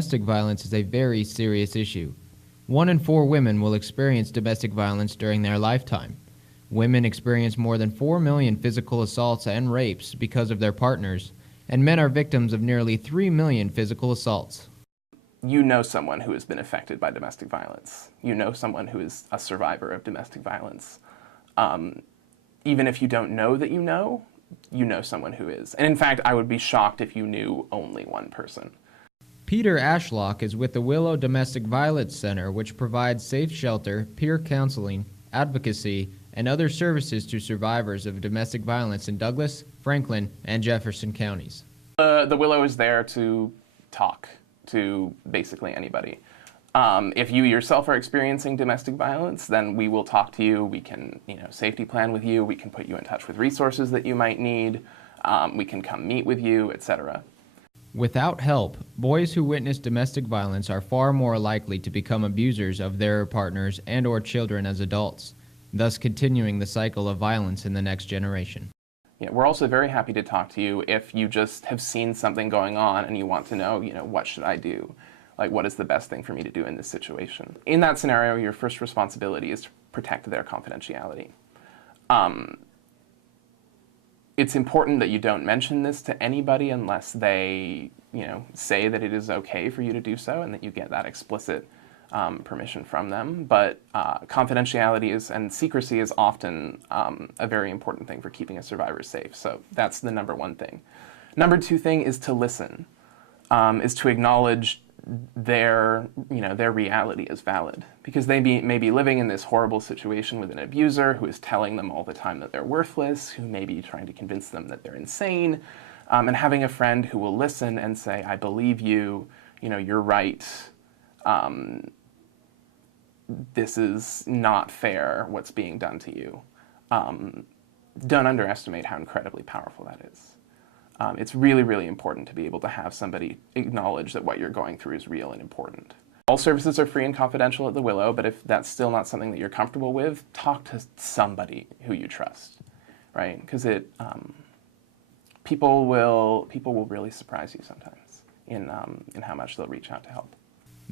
domestic violence is a very serious issue. 1 in 4 women will experience domestic violence during their lifetime. Women experience more than 4 million physical assaults and rapes because of their partners, and men are victims of nearly 3 million physical assaults. You know someone who has been affected by domestic violence. You know someone who is a survivor of domestic violence. Even if you don't know that you know someone who is. And in fact, I would be shocked if you knew only one person. Peter Ashlock is with the Willow Domestic Violence Center, which provides safe shelter, peer counseling, advocacy, and other services to survivors of domestic violence in Douglas, Franklin, and Jefferson counties. The Willow is there to talk to basically anybody. If you yourself are experiencing domestic violence, then we will talk to you. We can, safety plan with you. We can put you in touch with resources that you might need. We can come meet with you, etc. Without help, boys who witness domestic violence are far more likely to become abusers of their partners and/or children as adults, thus continuing the cycle of violence in the next generation. Yeah, we're also very happy to talk to you if you just have seen something going on and you want to know, what should I do? Like, what is the best thing for me to do in this situation? In that scenario, your first responsibility is to protect their confidentiality. It's important that you don't mention this to anybody unless they, say that it is okay for you to do so and that you get that explicit permission from them. But confidentiality and secrecy is often a very important thing for keeping a survivor safe. So that's the number one thing. Number two thing is to listen, is to acknowledge their reality is valid, because they may be living in this horrible situation with an abuser who is telling them all the time that they're worthless, who may be trying to convince them that they're insane, and having a friend who will listen and say, I believe you, you're right, this is not fair what's being done to you. Don't underestimate how incredibly powerful that is. It's really, really important to be able to have somebody acknowledge that what you're going through is real and important. All services are free and confidential at the Willow, but if that's still not something that you're comfortable with, talk to somebody who you trust, right? Because people will really surprise you sometimes in how much they'll reach out to help.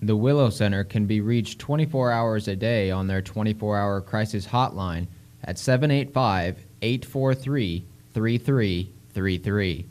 The Willow Center can be reached 24 hours a day on their 24-hour crisis hotline at 785-843-3333.